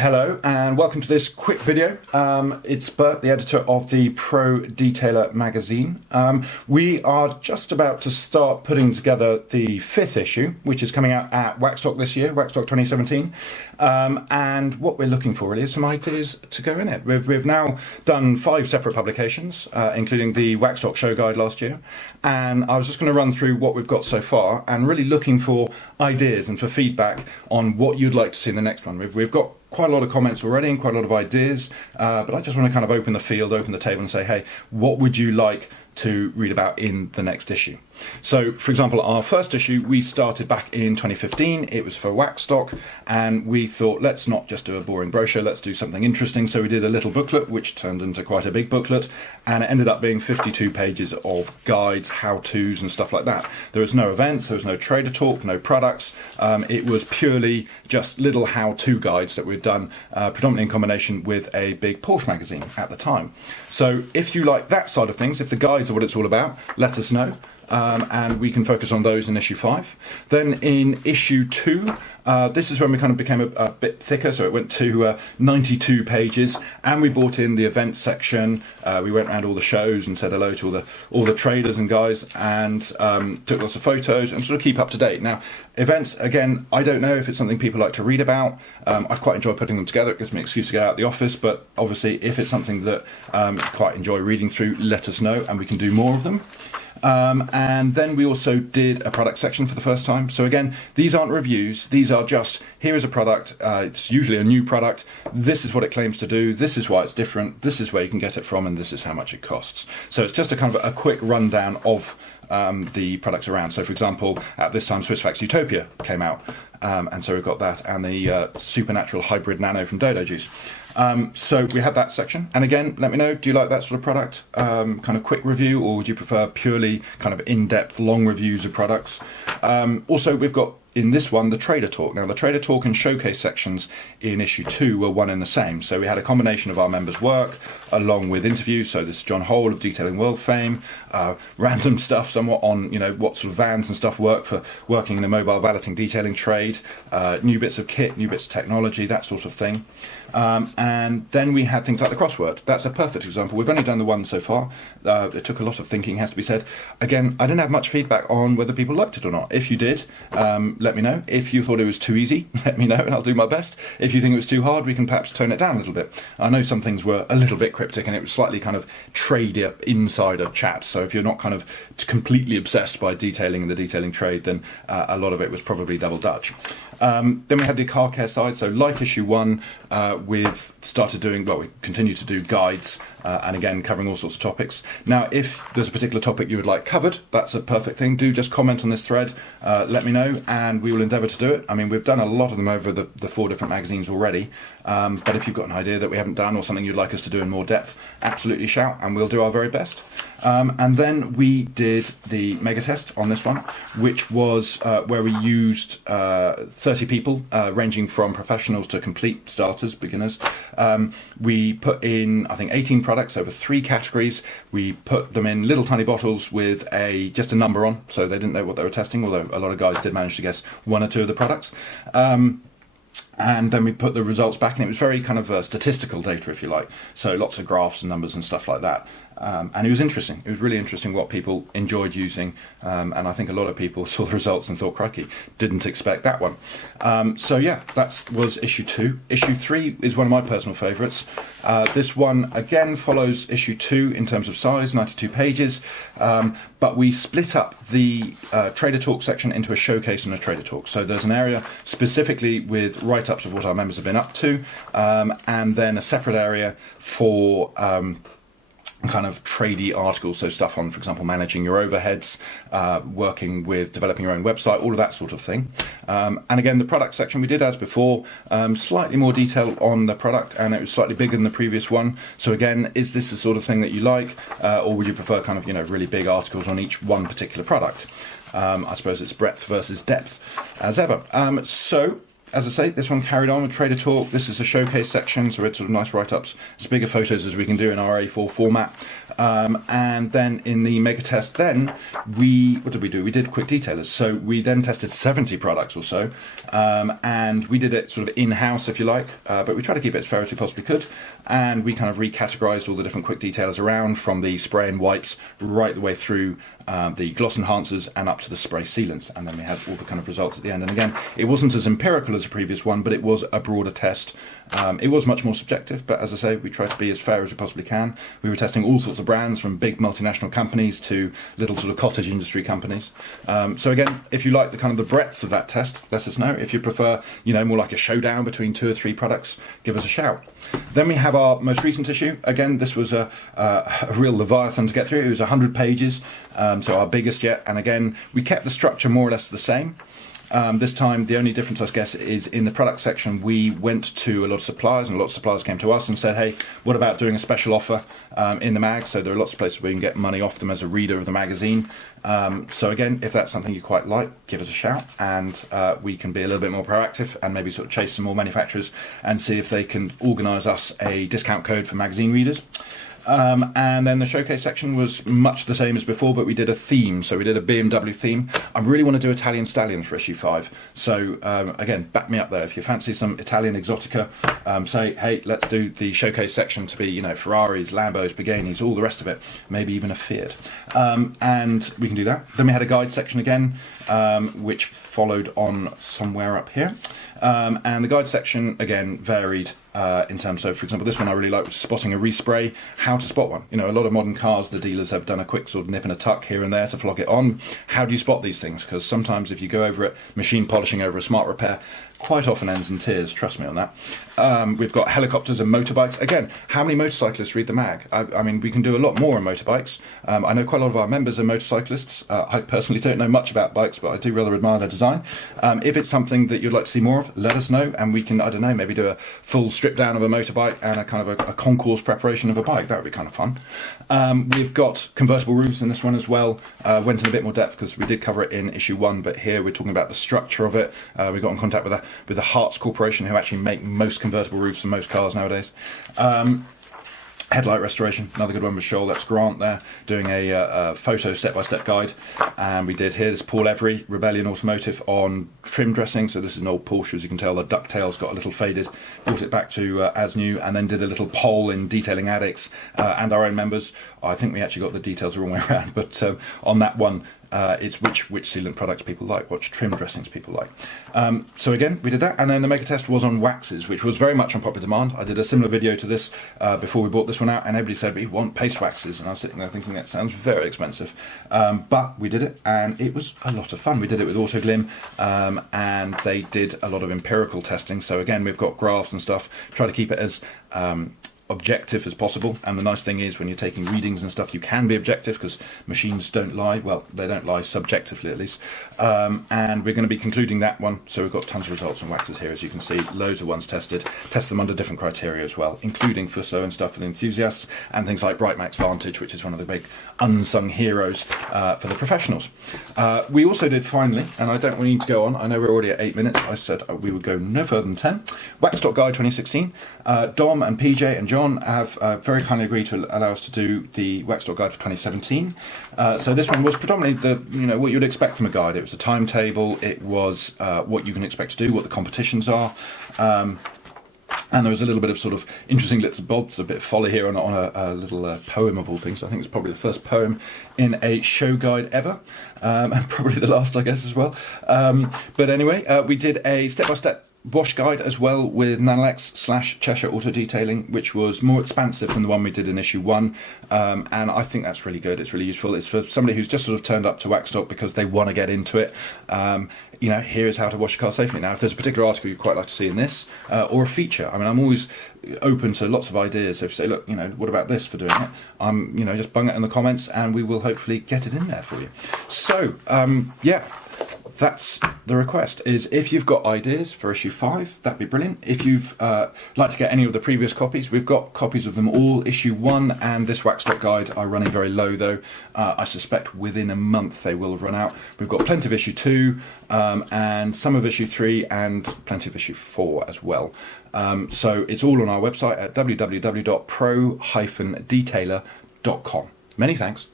Hello and welcome to this quick video. It's Bert, the editor of the Pro Detailer magazine. We are just about to start putting together the 5th issue, which is coming out at Waxstock this year, Waxstock 2017. And what we're looking for really is some ideas to go in it. We've now done 5 separate publications, including the Waxstock show guide last year. And I was just going to run through what we've got so far and really looking for ideas and for feedback on what you'd like to see in the next one. We've got quite a lot of comments already and quite a lot of ideas, but I just want to kind of open the field, open the table and say, hey, what would you like to read about in the next issue? So, for example, our first issue we started back in 2015. It was for Waxstock, and we thought, let's not just do a boring brochure, let's do something interesting. So we did a little booklet, which turned into quite a big booklet, and it ended up being 52 pages of guides, how-tos and stuff like that. There was no events, there was no trader talk, no products. It was purely just little how-to guides that we'd done, predominantly in combination with a big Porsche magazine at the time. So if you like that side of things, if the guides are what it's all about, let us know. And we can focus on those in issue 5. Then in issue 2, this is when we kind of became a bit thicker, so it went to 92 pages, and we brought in the events section. We went around all the shows and said hello to all the traders and guys, and took lots of photos and sort of keep up to date. Now, events, again, I don't know if it's something people like to read about. I quite enjoy putting them together. It gives me an excuse to get out of the office, but obviously if it's something that you quite enjoy reading through, let us know and we can do more of them. And then we also did a product section for the first time. So again, these aren't reviews, these are just, here is a product, it's usually a new product, this is what it claims to do, this is why it's different, this is where you can get it from, and this is how much it costs. So it's just a kind of a quick rundown of the products around. So for example, at this time Swissvax Utopia came out, and so we've got that, and the Supernatural Hybrid Nano from Dodo Juice. So we had that section, and again, let me know, do you like that sort of product, kind of quick review, or would you prefer purely kind of in-depth long reviews of products? Also, we've got in this one the trader talk. Now the trader talk and showcase sections in issue 2 were one and the same, so we had a combination of our members' work along with interviews. So this is John Hole of Detailing World fame, random stuff somewhat on what sort of vans and stuff work for working in the mobile valeting detailing trade, new bits of kit, new bits of technology, that sort of thing. And then we had things like the crossword. That's a perfect example. We've only done the one so far. It took a lot of thinking, has to be said. Again, I didn't have much feedback on whether people liked it or not. If you did, let me know. If you thought it was too easy, let me know and I'll do my best. If you think it was too hard, we can perhaps tone it down a little bit. I know some things were a little bit cryptic and it was slightly kind of trader insider chat. So if you're not kind of completely obsessed by detailing and the detailing trade, then a lot of it was probably double Dutch. Then we had the car care side. So like issue 1, we've started doing, well, we continue to do guides, and again covering all sorts of topics. Now if there's a particular topic you would like covered, that's a perfect thing. Do just comment on this thread, let me know, and we will endeavour to do it. I mean, we've done a lot of them over the 4 different magazines already, but if you've got an idea that we haven't done or something you'd like us to do in more depth, absolutely shout and we'll do our very best. And then we did the mega test on this one, which was where we used 30 people, ranging from professionals to complete starters, beginners. We put in, I think, 18 products over 3 categories. We put them in little tiny bottles with just a number on, so they didn't know what they were testing, although a lot of guys did manage to guess 1 or 2 of the products. And then we put the results back, and it was very kind of statistical data, if you like. So lots of graphs and numbers and stuff like that. And it was interesting. It was really interesting what people enjoyed using. And I think a lot of people saw the results and thought, crikey, didn't expect that one. So yeah, that was issue 2. Issue 3 is one of my personal favourites. This one, again, follows issue 2 in terms of size, 92 pages. But we split up the Trader Talk section into a showcase and a Trader Talk. So there's an area specifically with write-ups of what our members have been up to, and then a separate area for kind of tradey articles, so stuff on, for example, managing your overheads, working with developing your own website, all of that sort of thing. And again, the product section we did as before, slightly more detail on the product, and it was slightly bigger than the previous one. So again, is this the sort of thing that you like, or would you prefer kind of really big articles on each one particular product? I suppose it's breadth versus depth, as ever. So as I say, this one carried on with Trader Talk. This is a showcase section, so it's sort of nice write-ups, as bigger photos as we can do in our A4 format. And then in the mega test, then what did we do? We did quick detailers. So we then tested 70 products or so, and we did it sort of in-house, if you like, but we tried to keep it as fair as we possibly could. And we kind of recategorized all the different quick detailers around, from the spray and wipes right the way through the gloss enhancers and up to the spray sealants. And then we had all the kind of results at the end. And again, it wasn't as empirical as the previous one, but it was a broader test. It was much more subjective, but as I say, we tried to be as fair as we possibly can. We were testing all sorts of brands, from big multinational companies to little sort of cottage industry companies. So again, if you like the kind of the breadth of that test, let us know. If you prefer, more like a showdown between 2 or 3 products, give us a shout. Then we have our most recent issue. Again, this was a real leviathan to get through. It was 100 pages, so our biggest yet. And again, we kept the structure more or less the same. This time, the only difference, I guess, is in the product section, we went to a lot of suppliers, and a lot of suppliers came to us and said, hey, what about doing a special offer in the mag? So there are lots of places where you can get money off them as a reader of the magazine. So again, if that's something you quite like, give us a shout, and we can be a little bit more proactive and maybe sort of chase some more manufacturers and see if they can organise us a discount code for magazine readers. And then the showcase section was much the same as before, but we did a theme. So we did a BMW theme. I really want to do Italian Stallion for issue 5. So again, back me up there. If you fancy some Italian exotica, say, hey, let's do the showcase section to be, Ferraris, Lambos, Paganinis, all the rest of it, maybe even a Fiat. And we can do that. Then we had a guide section again, which followed on somewhere up here. And the guide section, again, varied in terms of, for example, this one I really like was spotting a respray, how to spot one. A lot of modern cars, the dealers have done a quick sort of nip and a tuck here and there to flog it on. How do you spot these things? Because sometimes if you go over it, machine polishing over a smart repair, quite often ends in tears, trust me on that. We've got helicopters and motorbikes. Again, how many motorcyclists read the mag? I mean, we can do a lot more on motorbikes. I know quite a lot of our members are motorcyclists. I personally don't know much about bikes, but I do rather admire their design. If it's something that you'd like to see more of, let us know, and we can, I don't know, maybe do a full strip down of a motorbike and a kind of a concourse preparation of a bike. That would be kind of fun. We've got convertible roofs in this one as well. Went in a bit more depth because we did cover it in issue 1, but here we're talking about the structure of it. We got in contact with the Hartz Corporation, who actually make most convertible roofs for most cars nowadays. Headlight restoration, another good one with Scholl. That's Grant there doing a photo step-by-step guide. And we did here, this Paul Every, Rebellion Automotive, on trim dressing. So this is an old Porsche, as you can tell, the ducktails got a little faded. Brought it back to as new, and then did a little poll in detailing addicts and our own members. I think we actually got the details the wrong way around, but on that one, it's which sealant products people like, which trim dressings people like. So again, we did that, and then the mega test was on waxes, which was very much on popular demand. I did a similar video to this before we brought this one out, and everybody said we want paste waxes, and I was sitting there thinking that sounds very expensive, but we did it, and it was a lot of fun. We did it with Autoglim, and they did a lot of empirical testing. So again, we've got graphs and stuff. Try to keep it as objective as possible, and the nice thing is when you're taking readings and stuff, you can be objective because machines don't lie. Well, they don't lie subjectively, at least. And we're going to be concluding that one, so we've got tons of results on waxes here, as you can see. Loads of ones tested. Test them under different criteria as well, including Fusso and stuff for the enthusiasts, and things like Brightmax Vantage, which is one of the big unsung heroes for the professionals. We also did, finally, and I don't want you to go on, I know we're already at 8 minutes, I said we would go no further than 10, Wax Stock Guide 2016. Dom and PJ and John have very kindly agreed to allow us to do the Wax Stock Guide for 2017. So this one was predominantly what you'd expect from a guide. It was a timetable, it was what you can expect to do, what the competitions are. And there was a little bit of sort of interesting bits and bobs, a bit of folly here on a little poem of all things. I think it's probably the first poem in a show guide ever, and probably the last, I guess, as well. But anyway, we did a step-by-step wash guide as well with Nanalex/Cheshire Auto Detailing, which was more expansive than the one we did in issue 1, and I think that's really good. It's really useful. It's for somebody who's just sort of turned up to Wax Stock because they want to get into it. Here is how to wash a car safely. Now, if there's a particular article you'd quite like to see in this, or a feature, I mean, I'm always open to lots of ideas. So if you say, look, what about this for doing it? Just bung it in the comments, and we will hopefully get it in there for you. So, yeah. that's the request, is if you've got ideas for issue 5, that'd be brilliant. If you've like to get any of the previous copies, we've got copies of them all. Issue 1 and this wax stock guide are running very low though. I suspect within a month they will run out. We've got plenty of issue 2 and some of issue 3 and plenty of issue 4 as well. So it's all on our website at www.pro-detailer.com. Many thanks.